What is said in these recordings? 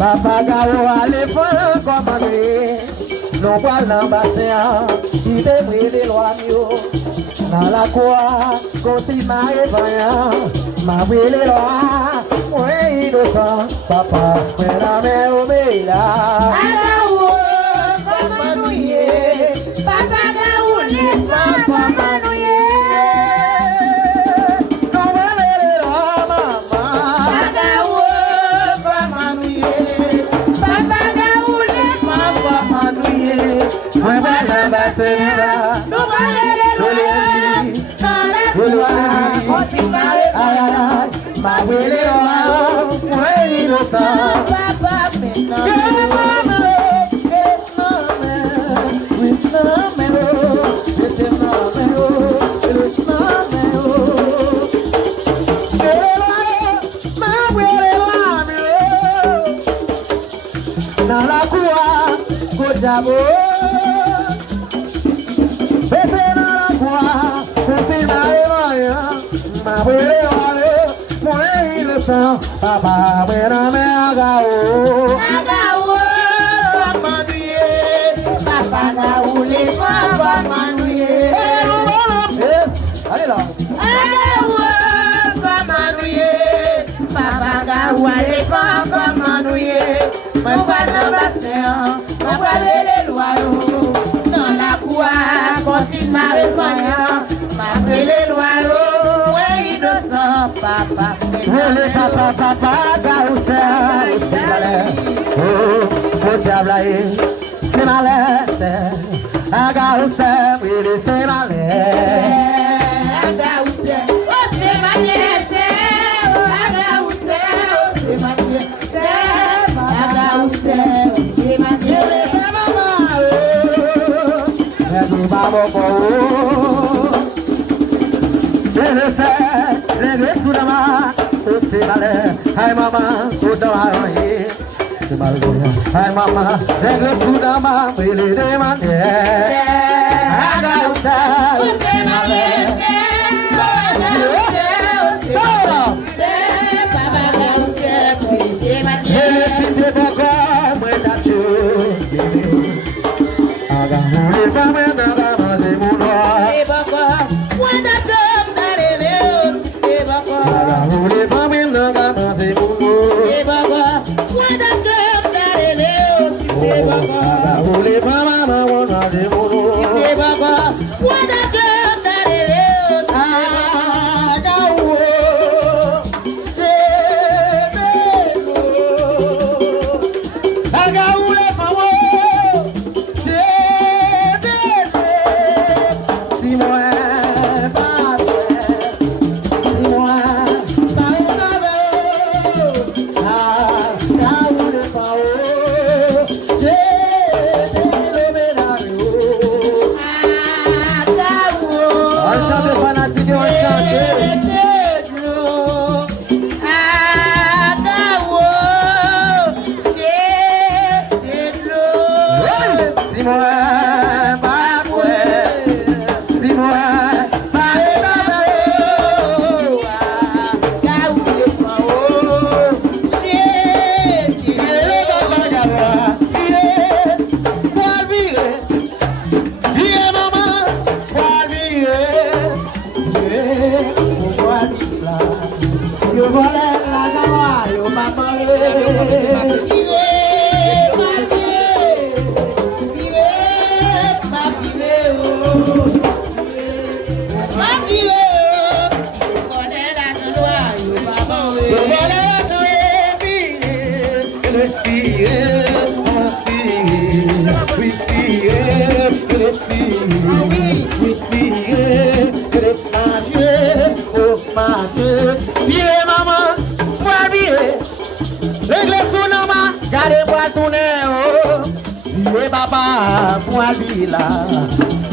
Papa Gao allez faire comme lui. Non pas l'ambassadeur qui débrouille les lois mieux. Dans la cour, quand il m'a évaillé, m'a brûlé les lois. Moi innocent, papa, mais la mère obéit là. Dans la cour, Kojabo. Baissez dans la cour, c'est ma moi il le sent, papa, mais Agao. Agao, papa Gao, les femmes manouillées. Allez là. Agao, papa Gao, les femmes manouillées. Moi, voilà ma voilà les loyaux. Dans la cour, quand il m'a réveillé, m'a les loyaux. Ouais, innocent, papa. Papa, c'est malin. Oh, diable, c'est malin, c'est. Agao, c'est malin. Hai mama, udah hari. Hai mama, regla sudah mama, pilih deh mana. Agak usah,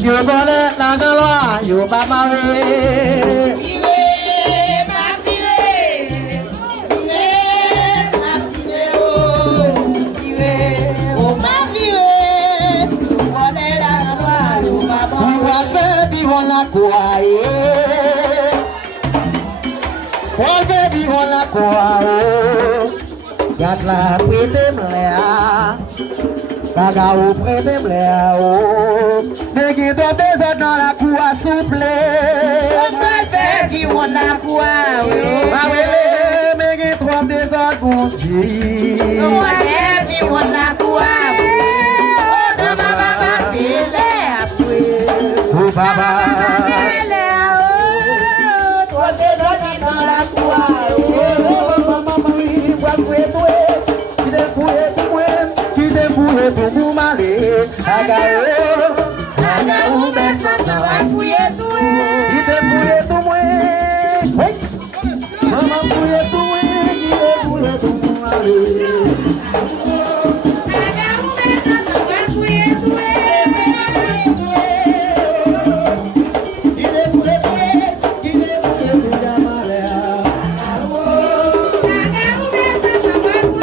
yo volé la galua, yo baba Gat la prete mlea Kaga ou prete mlea Mais qui doit des dans la cour à souffler Qui on la quoi mais qui trop des autres gonzi Qui on la quoi Dans ma baba Oh baba Toi des autres dans la quoi Pour vous m'aller, Agaou ben ça va fouiller tout. Il te fouille tout moi. Oui. Maman fouille tout moi, il te fouille tout moi. Agaou ben ça va fouiller tout. Il te fouille tout jamalé. Agaou ben ça va fouiller tout.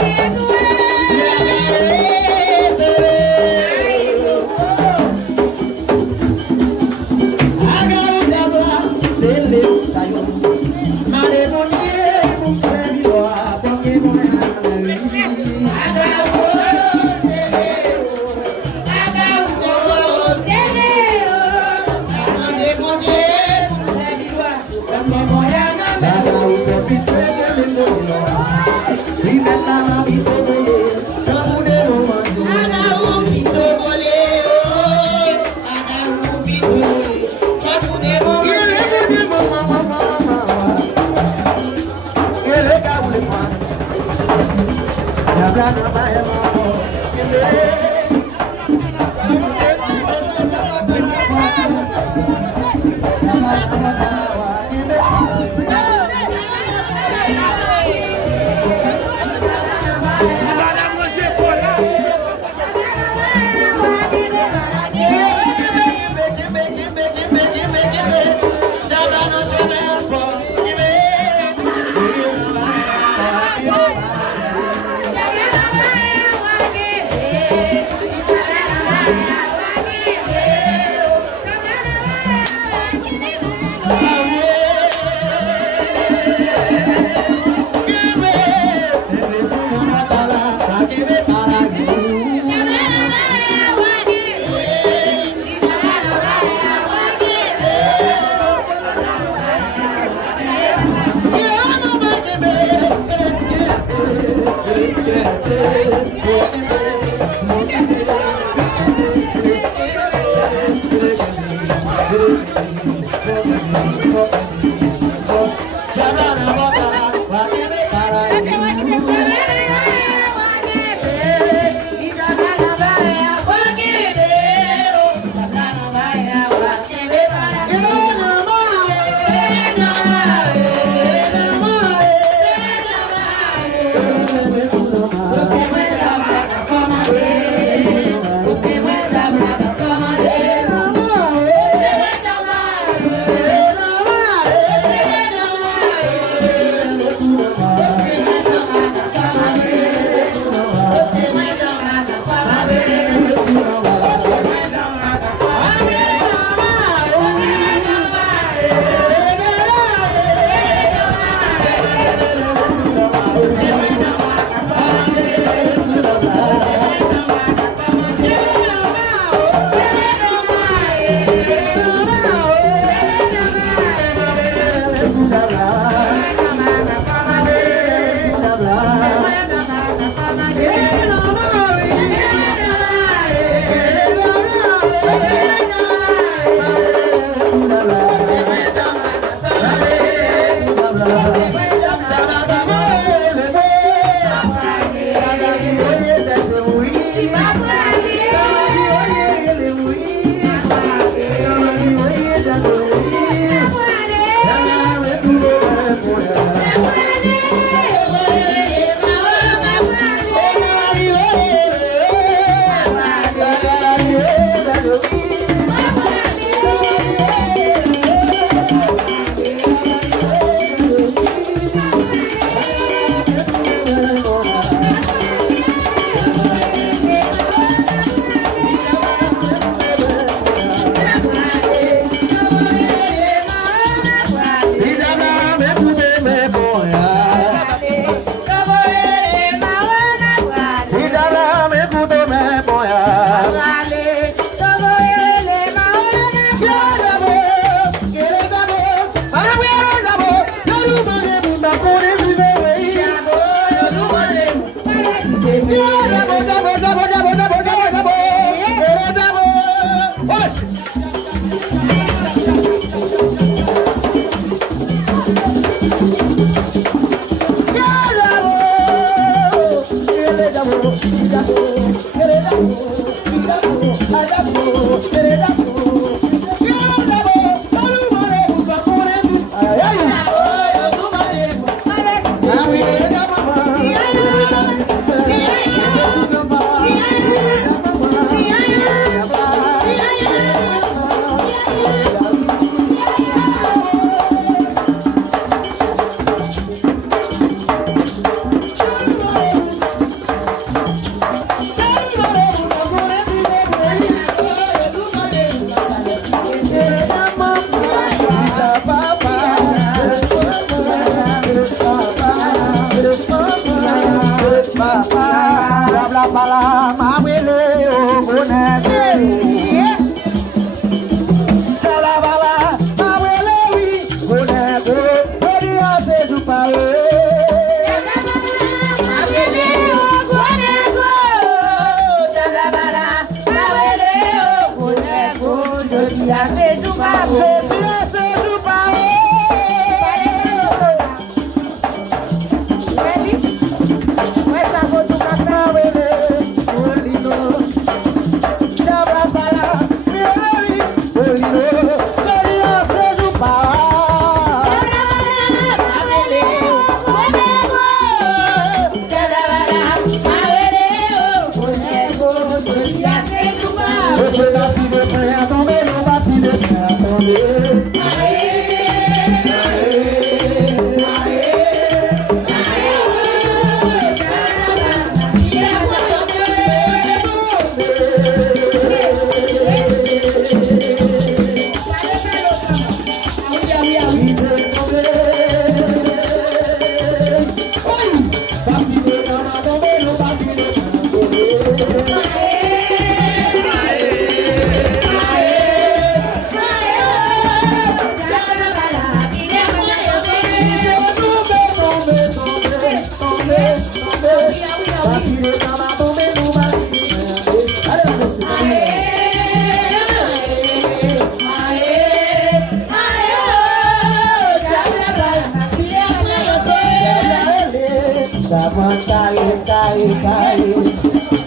Savon carré, carré, carré.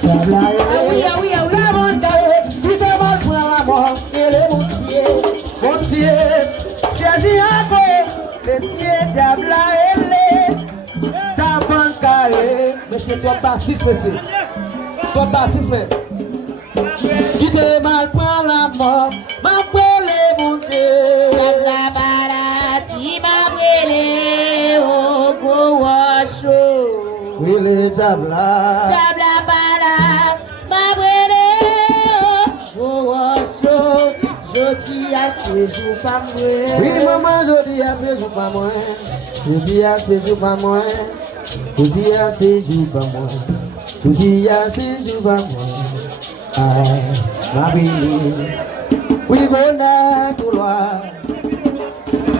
Diable à oui, ah oui, ah oui. Savon carré, qui te mange pour la mort. Et les montiers, Jésus a quoi? Messieurs, diable à Savon carré. Monsieur, toi pas 6, monsieur. Toi pas 6, mais. Qui te mal pour la mort. Ma brûlé, mon Dieu. La barati, ma brûlé, oh, go, chaud. Oui, les diables là. Diable bala, ma brûlé, oh, chaud. Je dis à ces jours pas moi. Oui, maman, je dis à ces jours pas moi. Je dis à ces jours pas moi. Je dis à ces jours pas moi. Je dis à ces jours pas moi. Ah, ma vie. Oui, on a tout loin.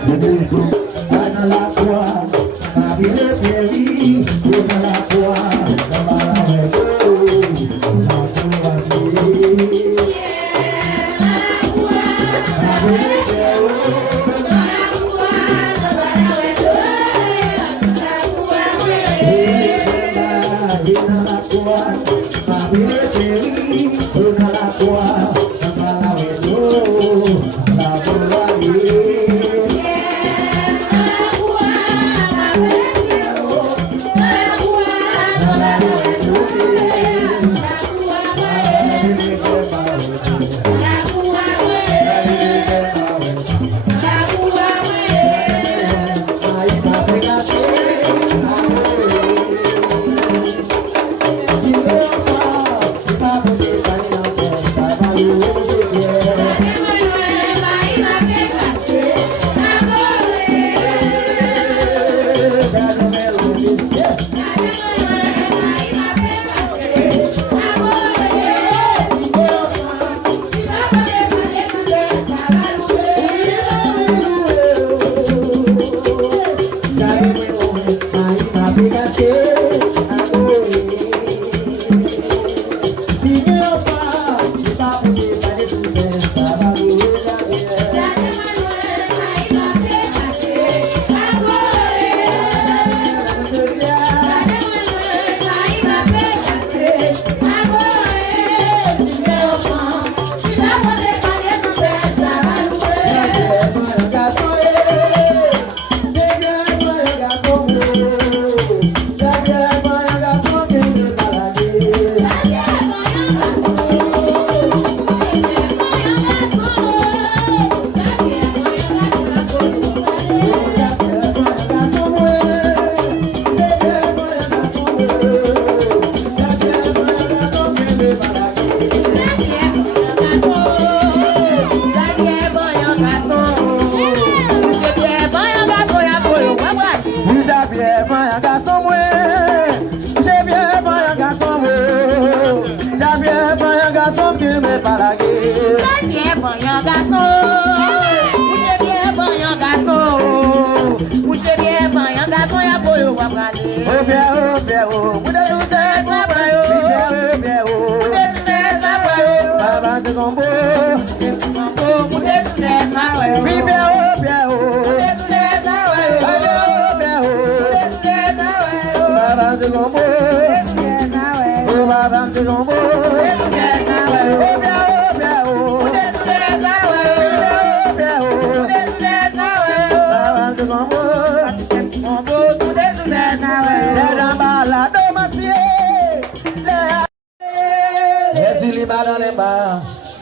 Le bisou, dans la croix. Ma vie est périe, dans la croix. Dans la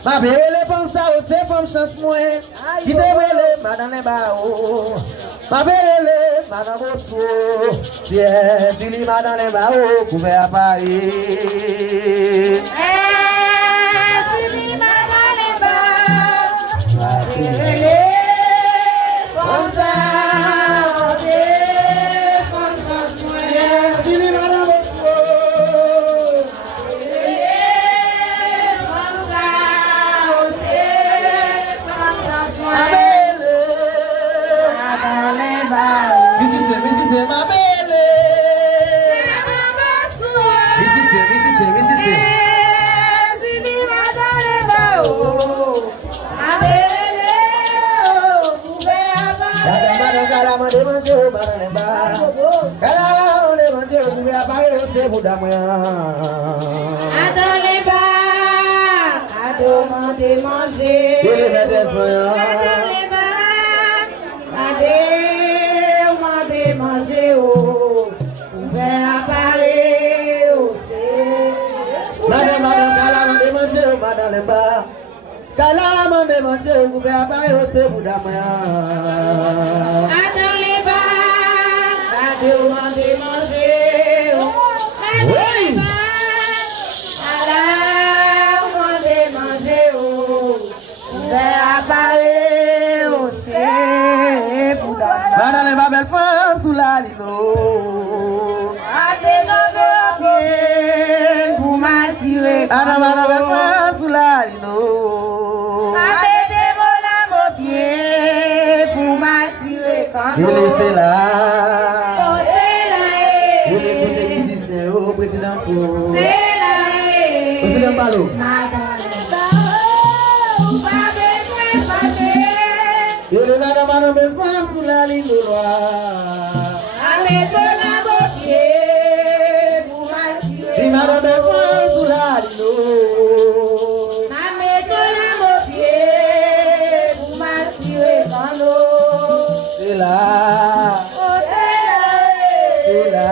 Ma belle femme ça c'est femme chance moi qui te belle madame les bao ma belle madame Bosso tiens Julie madame les bao couvert à Paris Julie madame les bao ma belle femme ça c'est femme chance moi Julie madame c'est pour d'amour. À dans les bars, à demander manger. Et les maîtresses À dans les bars, à demander manger. Ouvert à Paris, madame, madame, madame les bars. Calame de manger, vous pouvez appareiller, c'est pour d'amour. À dans les bars, à demander manger. À dans les bars, à demander manger. Ouvert à Paris, c'est pour d'amour. Madame les belles femmes sous la lino. Pour m'attirer. Madame les belles femmes sous la lino. Pour m'attirer quand vous laissez là. Oh, c'est là. Vous l'écoutez musicien au président pour. C'est là. Président Balo. Madame pas besoin de fâcher. Et les madame belle femme sous la ligne de loi. Allez de la beauté pour m'attirer. Et madame belle femme sous la ligne de loi. C'est là, c'est là.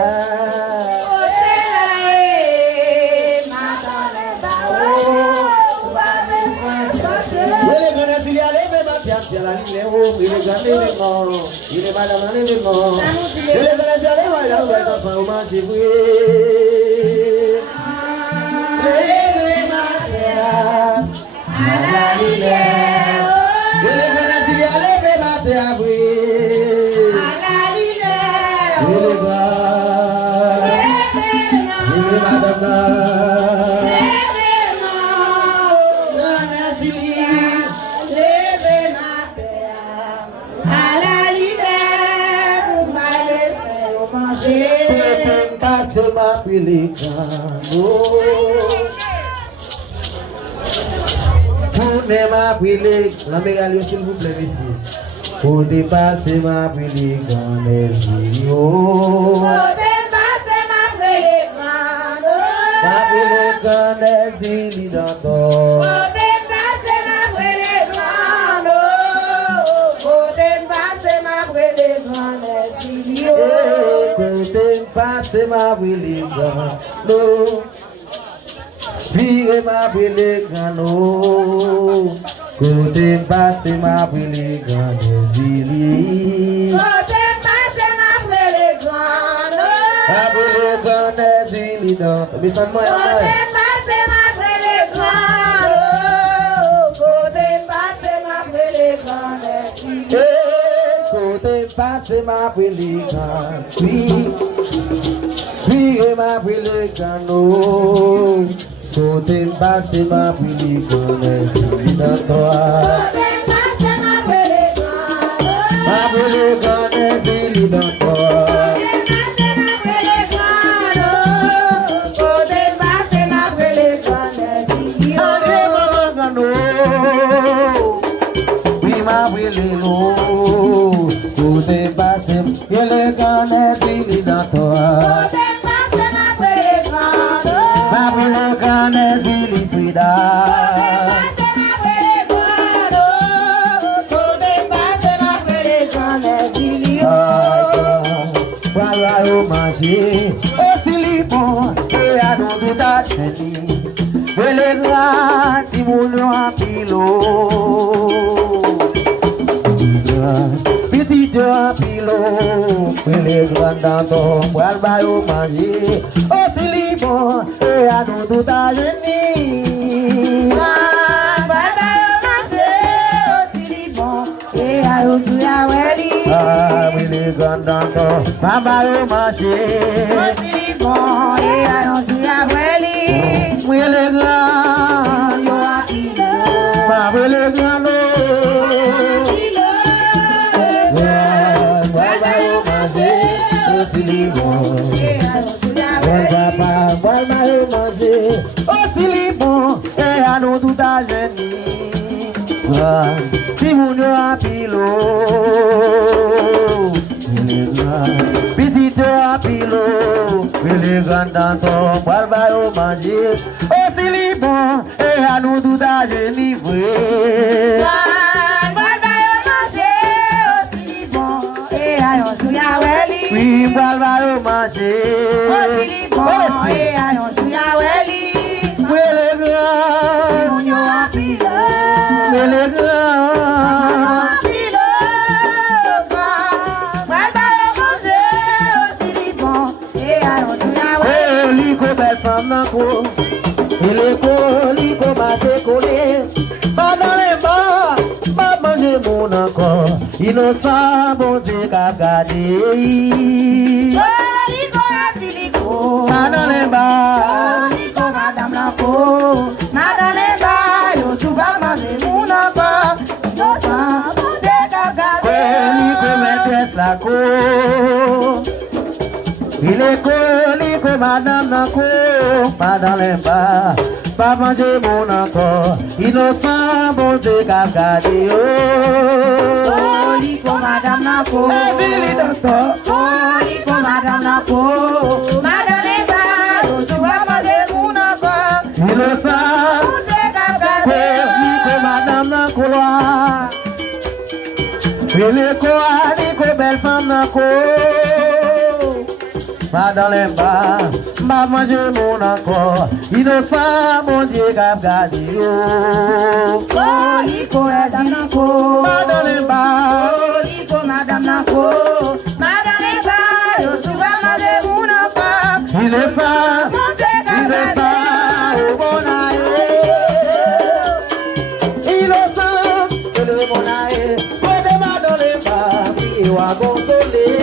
Il est grand, s'il y a les mêmes pièces, il y a la ligne haut, il est grand, il est grand, il est madame, il est grand. Il est grand, s'il y a les mêmes enfants, au manger, oui. Les mêmes pièces, à la ligne. Il est grand, s'il y a les mêmes pièces, oui. Passe ma pélicano. Tournez ma pélicano. La mégalio s'il vous plaît ici. Pour dépasser ma pélicano. Ma pélicano est dans ton. Passe ma pélicano. Vire ma pélicano. Côté passe ma pélicano. Ma pélicano est dans ton. Mais ça moi. Côté passe ma pélicano. Vire ma pélicano. Côté passe ma pélicano. Dans toi. Ma pélicano est dans toi. Les grands dans ton poil baillot manger aussi libre et à nous tout à génie. Ah oui les grands dans ton poil baillot manger aussi libre et à nous tout à génie. Oui les grands yo apilo. Oui les grands aussi libre et à nous tout à génie. Si vous ne a pilo, petit a pilo, les grands tantons, boire au manger, aussi les bons, et à nous tout à livré. Oui, boire au manger, aussi les bons, et à nous tout à livré. Oui, les grands, mais les grands. Belle femme dans co, et les colis pour mater coller, pas dans les bas, pas manger mon encore, innocent bon Dieu qu'a gardé. Pas dans les bas, madame la peau, madame les bas, yo tu vas manger mon encore, innocent bon Dieu qu'a gardé. Colis maîtresse la co. Il est collé comme madame n'a pas dans les bas, pas manger mon encore, innocent bon Dieu qu'a gardé. Collé comme madame n'a collé comme madame n'a madame les bas, tu vas manger mon encore, innocent bon Dieu qu'a gardé. Collé comme madame n'a il est collé comme belle femme n'a pas dans les bas, pas manger mon encore, innocent, mon Dieu, qu'a gardé. Colico est dans l'enco, pas dans les bas, colico, madame l'enco, pas dans les bas, yo tu vas manger mon encore, innocent, mon Dieu, qu'a gardé. Bon aïe, innocent, que le bon aïe, pour demain dans les bas, il va consoler.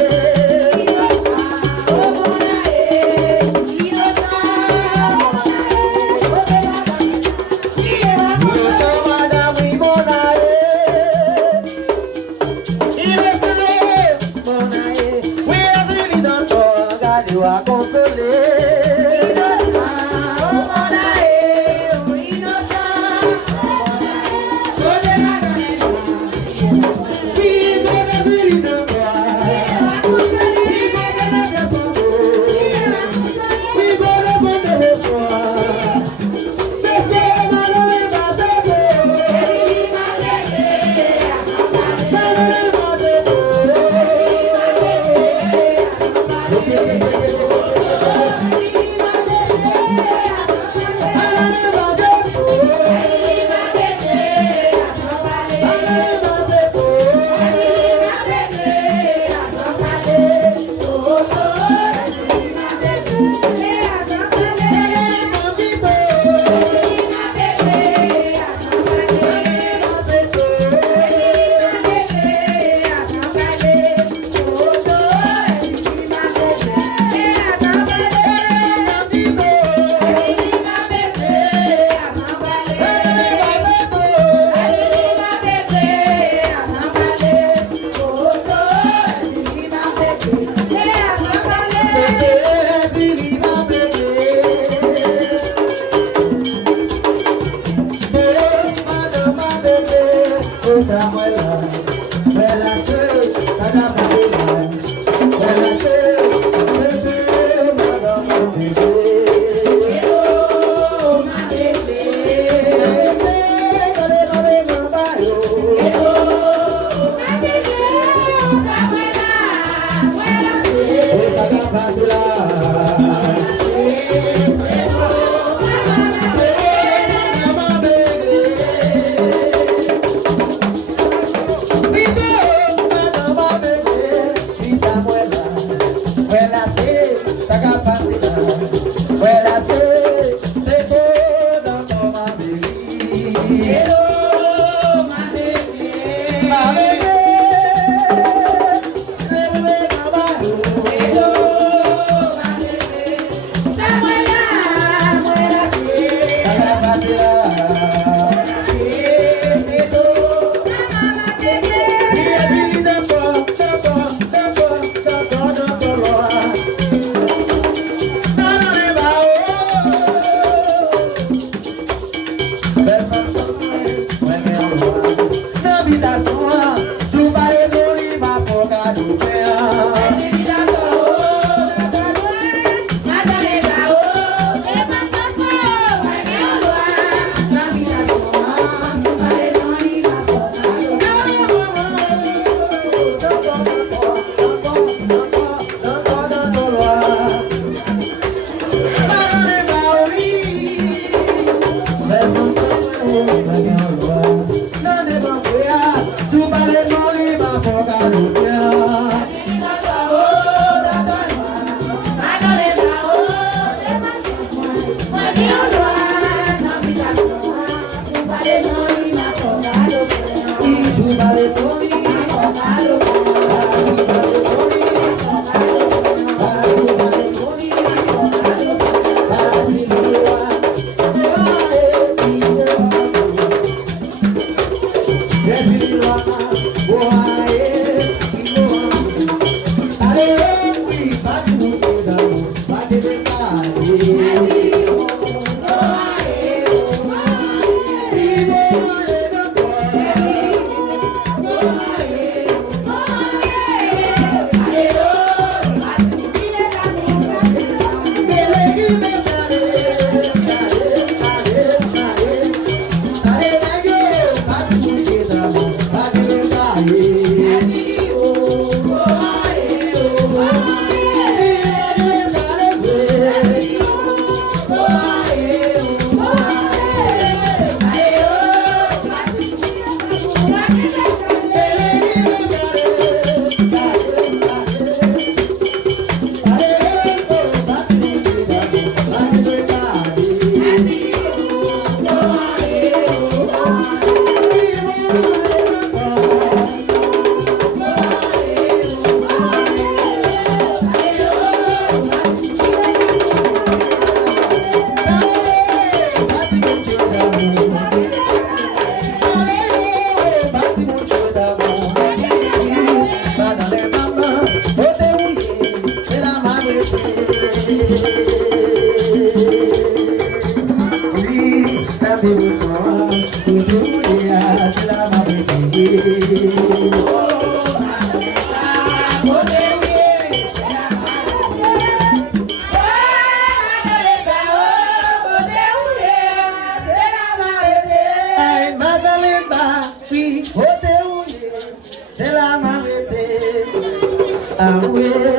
Ah, oui.